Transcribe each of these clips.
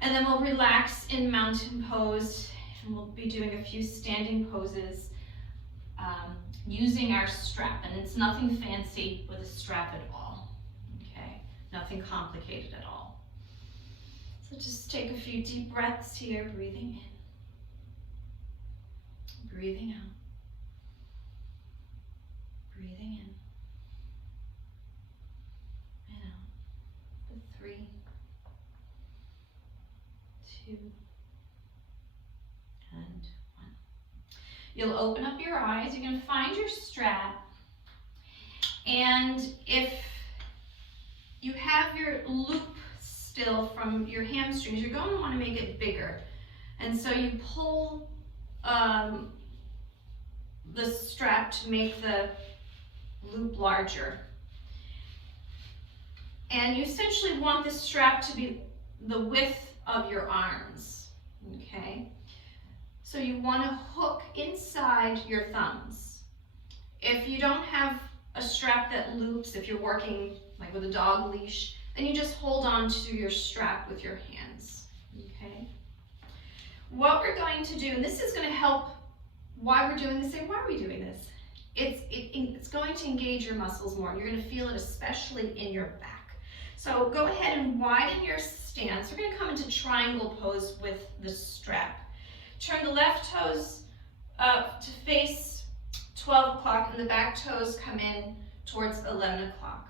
And then we'll relax in mountain pose, and we'll be doing a few standing poses using our strap. And it's nothing fancy with a strap at all, okay? Nothing complicated at all. So just take a few deep breaths here, breathing in, breathing out, breathing in, and out. For 3, 2, and 1. You'll open up your eyes. You're going to find your strap. And if you have your loop still from your hamstrings, you're going to want to make it bigger. And so you pull the strap to make the loop larger. And you essentially want the strap to be the width of your arms, okay? So you want to hook inside your thumbs. If you don't have a strap that loops, if you're working like with a dog leash, then you just hold on to your strap with your hands, okay? What we're going to do, and this is going to help why we're doing this, and why are we doing this? It's going to engage your muscles more. You're going to feel it especially in your back. So go ahead and widen your stance. We're going to come into triangle pose with the strap. Turn the left toes up to face 12 o'clock and the back toes come in towards 11 o'clock.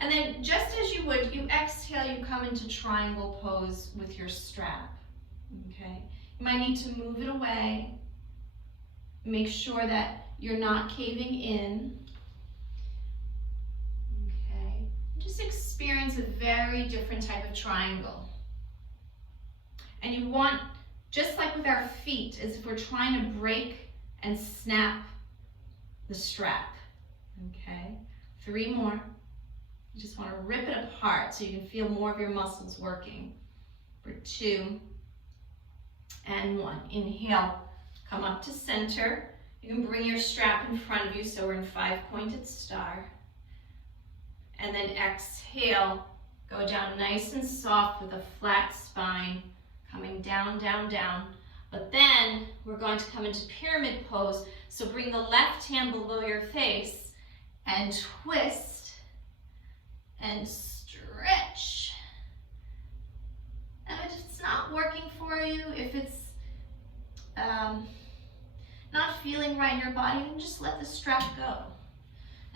And then just as you would, you exhale, you come into triangle pose with your strap, okay? You might need to move it away. Make sure that you're not caving in, okay? Just experience a very different type of triangle. And you want, just like with our feet, as if we're trying to break and snap the strap, okay? 3 more. You just want to rip it apart so you can feel more of your muscles working. For 2 and 1. Inhale, come up to center. You can bring your strap in front of you so we're in 5-pointed star. And then exhale, go down nice and soft with a flat spine, coming down, down, down. But then we're going to come into pyramid pose. So bring the left hand below your face and twist and stretch. Now if it's not working for you, if it's not feeling right in your body, then just let the strap go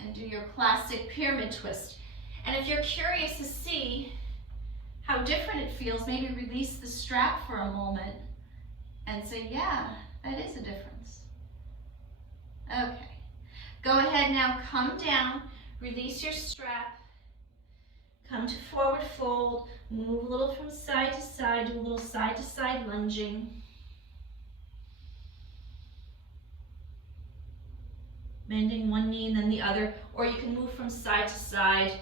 and do your classic pyramid twist. And if you're curious to see how different it feels, maybe release the strap for a moment and say, yeah, that is a difference. Okay, go ahead now, come down, release your strap, come to forward fold, move a little from side to side, do a little side to side lunging. Bending one knee and then the other, or you can move from side to side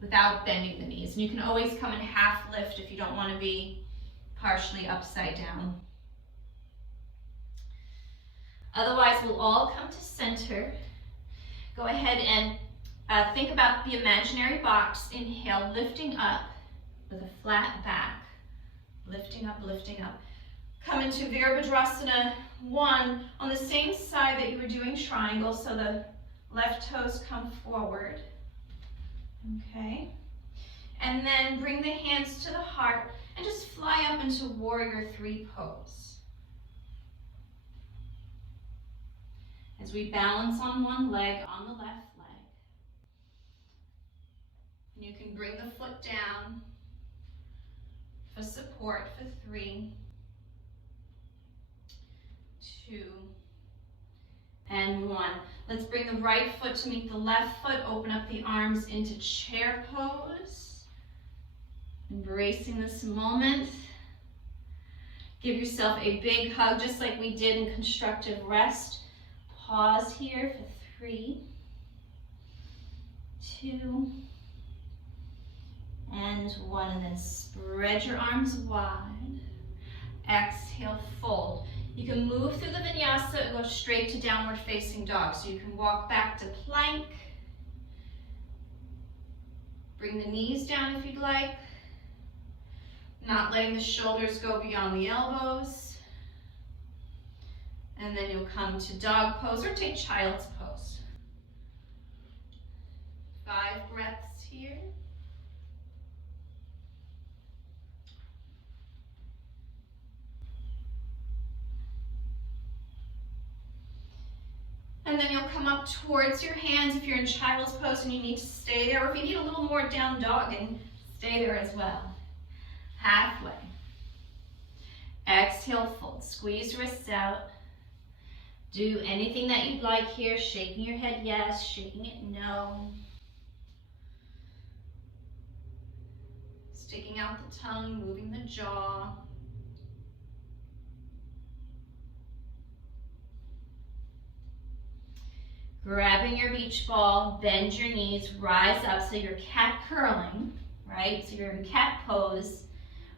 without bending the knees. And you can always come in half lift if you don't want to be partially upside down. Otherwise, we'll all come to center. Go ahead and think about the imaginary box. Inhale, lifting up with a flat back. Lifting up, lifting up. Come into Virabhadrasana 1 on the same side that you were doing triangle, so the left toes come forward. Okay. And then bring the hands to the heart and just fly up into Warrior 3 pose. As we balance on one leg, on the left leg. And you can bring the foot down for support for 3, 2, and 1. Let's bring the right foot to meet the left foot. Open up the arms into chair pose. Embracing this moment. Give yourself a big hug, just like we did in constructive rest. Pause here for 3, 2, and 1. And then spread your arms wide. Exhale, fold. You can move through the vinyasa and go straight to downward facing dog. So you can walk back to plank. Bring the knees down if you'd like. not letting the shoulders go beyond the elbows. And then you'll come to dog pose or take child's pose. 5 breaths here. And then you'll come up towards your hands if you're in child's pose and you need to stay there, or if you need a little more down dog, and stay there as well. Halfway. Exhale, fold. Squeeze wrists out. Do anything that you'd like here. Shaking your head yes, shaking it no. Sticking out the tongue, moving the jaw. Grabbing your beach ball, bend your knees, rise up so you're cat curling, right? So you're in cat pose.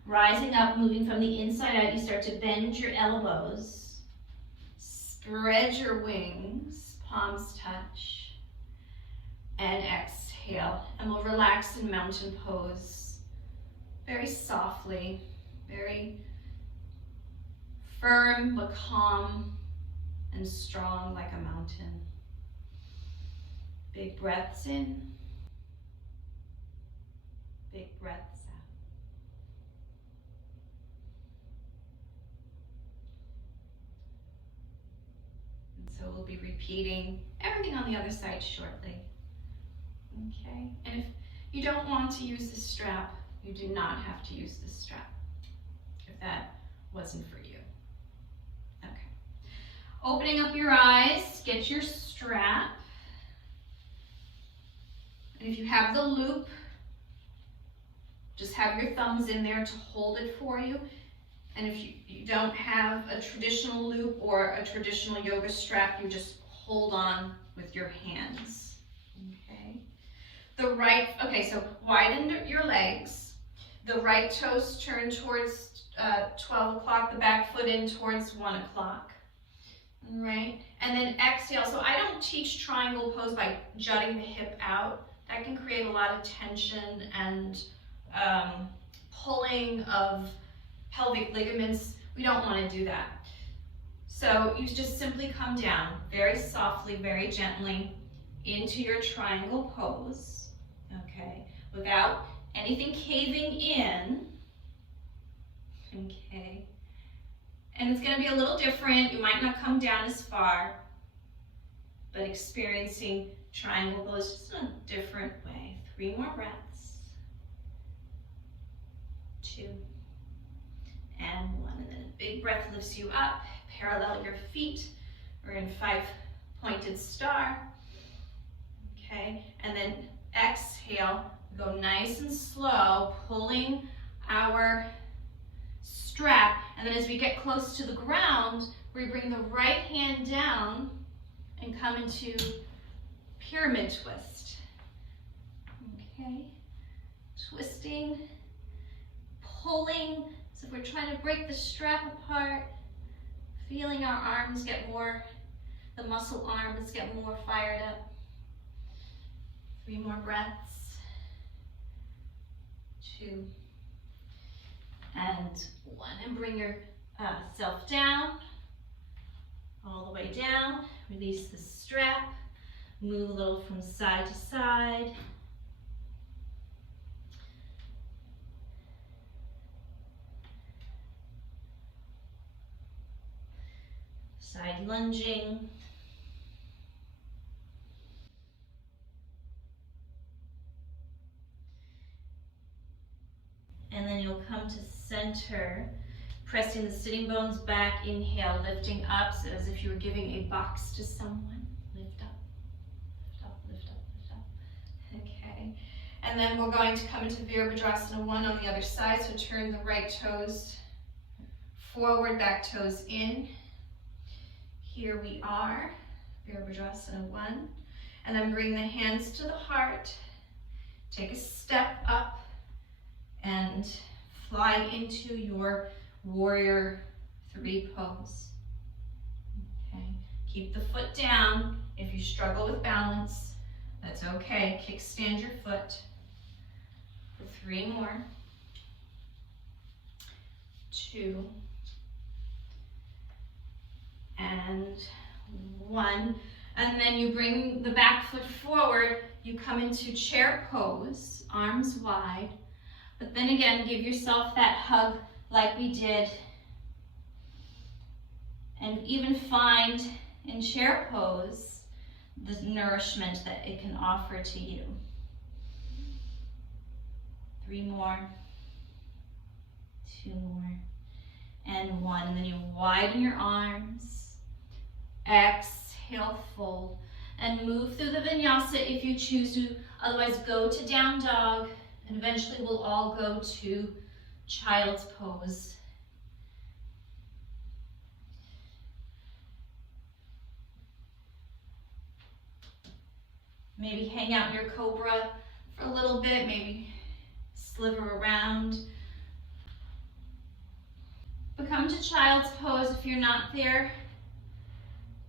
Rising up, moving from the inside out, you start to bend your elbows. Spread your wings, palms touch. And exhale. And we'll relax in mountain pose. Very softly, very firm but calm and strong like a mountain. Big breaths in, big breaths out. And so we'll be repeating everything on the other side shortly. Okay, and if you don't want to use the strap, you do not have to use this strap if that wasn't for you. Okay. Opening up your eyes, get your strap. And if you have the loop, just have your thumbs in there to hold it for you. And if you don't have a traditional loop or a traditional yoga strap, you just hold on with your hands. Okay. Okay, so widen your legs. The right toes turn towards 12 o'clock, the back foot in towards 1 o'clock. All right, and then exhale. So I don't teach triangle pose by jutting the hip out. That can create a lot of tension and pulling of pelvic ligaments. We don't want to do that. So you just simply come down very softly, very gently into your triangle pose, okay, without anything caving in, okay. And it's going to be a little different. You might not come down as far, but experiencing triangle pose just in a different way. 3 more breaths. 2 and 1. And then a big breath lifts you up. Parallel your feet. We're in 5-pointed star. Okay, and then exhale. Go nice and slow, pulling our strap. And then as we get close to the ground, we bring the right hand down and come into pyramid twist. Okay, twisting, pulling, so if we're trying to break the strap apart, feeling our arms get more, the muscle arms get more fired up. 3 more breaths. 2 and 1. And bring yourself down, all the way down. Release the strap. Move a little from side to side. Side lunging. And then you'll come to center, pressing the sitting bones back. Inhale, lifting up, so as if you were giving a box to someone. Lift up, lift up, lift up, lift up. Okay. And then we're going to come into Virabhadrasana 1 on the other side. So turn the right toes forward, back toes in. Here we are, Virabhadrasana 1. And then bring the hands to the heart. Take a step up and fly into your warrior 3 pose. Okay. Keep the foot down. If you struggle with balance, that's okay. Kickstand your foot for 3 more. 2, and 1. And then you bring the back foot forward, you come into chair pose, arms wide, but then again, give yourself that hug like we did, and even find in chair pose the nourishment that it can offer to you. 3 more, 2 more, and 1. And then you widen your arms, exhale, fold, and move through the vinyasa if you choose to. Otherwise, go to down dog, and eventually we'll all go to child's pose. Maybe hang out your cobra for a little bit, maybe sliver around. But come to child's pose if you're not there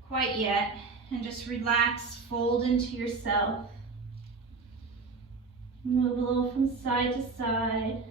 quite yet, and just relax, fold into yourself. Move a little from side to side.